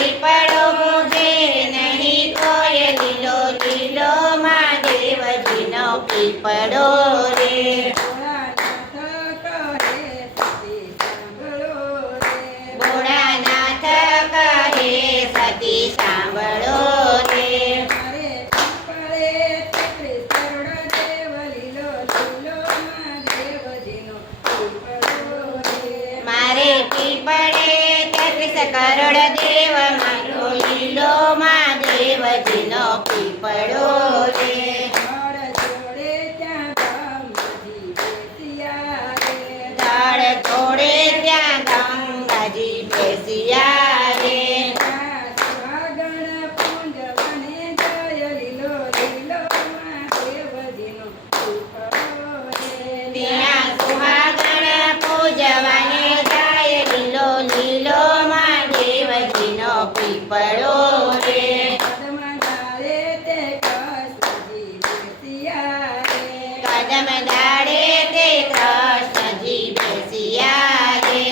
પીપળો મૂજે નહીં કોઈ લીલો લીલો મહાદેવજીનો પીપળો રે ભોળાનાથ કહે સતી સાંભળો રે મારે પીપળે 33 કરોડ દેવ મારો લીલો મહાદેવજીનો પીપળો રે ધડ જોડે ત્યાં ગંગાજી બેસ્યા રે ત્યાં સુહાગણ પૂજવાને જાય લીલો લીલો મહાદેવજીનો પીપળો રે કદમ દાડે તે કૃષ્ણજી બેસ્યા રે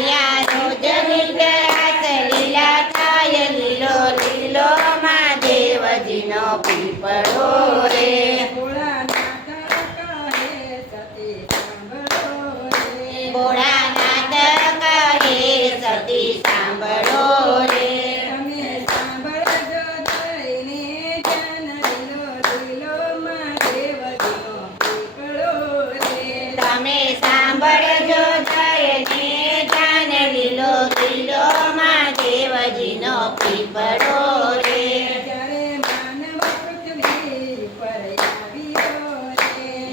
ત્યાં રોજ નિરાશ લીલા થાય લીલો લીલો મહાદેવજીનો પીપળો રે ભોળાનાથ કહે સતી સાંભળો રે તમે સાંભળજો જયને જાન લીલો લીલો મહાદેવજીનો પીપળો રે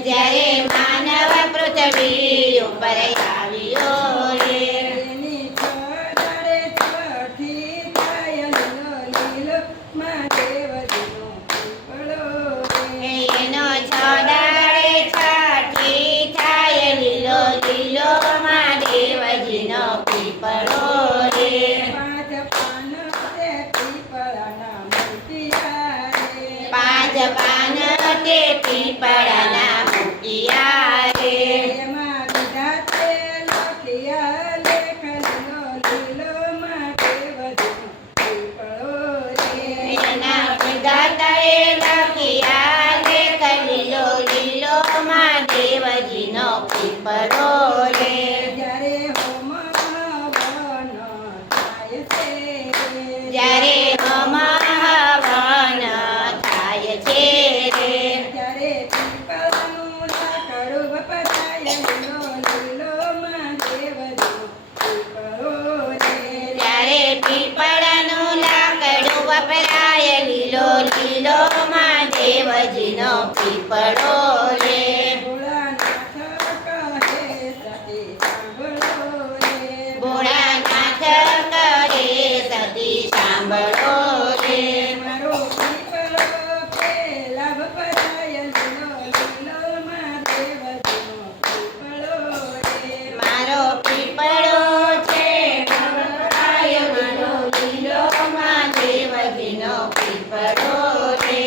જ્યારે માનવ પૃથ્વી ઉપર આવ્યો રે એનો છોડાડે છઠી થાય લીલો લીલો મહાદેવજીનો પીપળો રે પાંચ પાન તે પીપળાના મૂકિયા રે એના વિધાતાએ લખ્યા લેખ લીલો લીલો મહાદેવજીનો પીપળો રે જ્યારે હોમ હવન થાય છે રે ત્યારે પીપળાનું લાકડું વપરાય લીલો લીલો મહાદેવજીનો પીપળો રે ભોળાનાથ કહે સતી સાંભળો રે મારો પીપળો છે વપરાય મારો લીલો મહાદેવજીનો પીપળો રે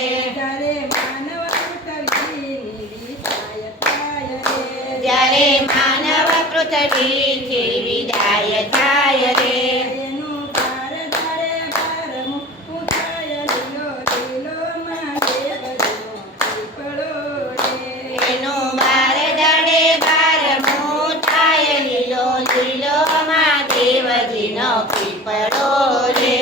જ્યારે માનવ પૃથ્વીથી વિદાય થાય રે એનું બાર દાડે બારમું થાય લીલો લીલો મહાદેવજીનો પીપળો રે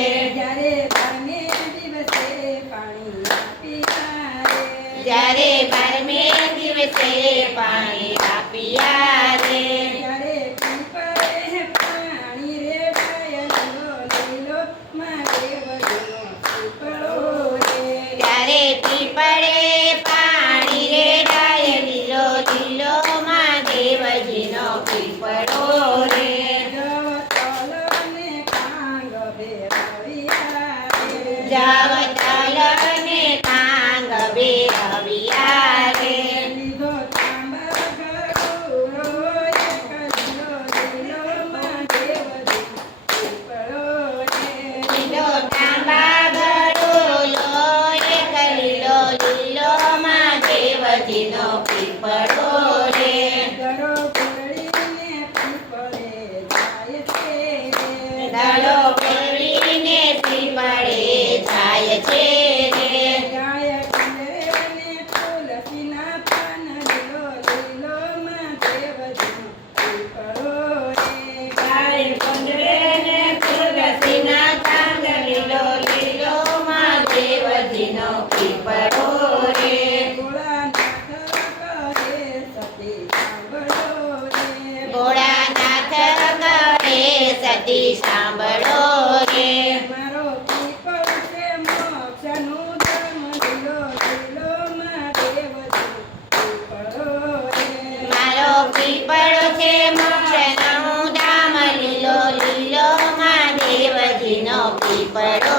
જ્યારે 12મે દિવસે પાણી આપ્યા રે ત્યારે પીપળે પાણી રેડાય લીલો લીલો મહાદેવજીનો પીપળો રે જાવતલ ને કાંગ બેરવિયા રે લીલો તાંબા ગળુલો એક પીપળો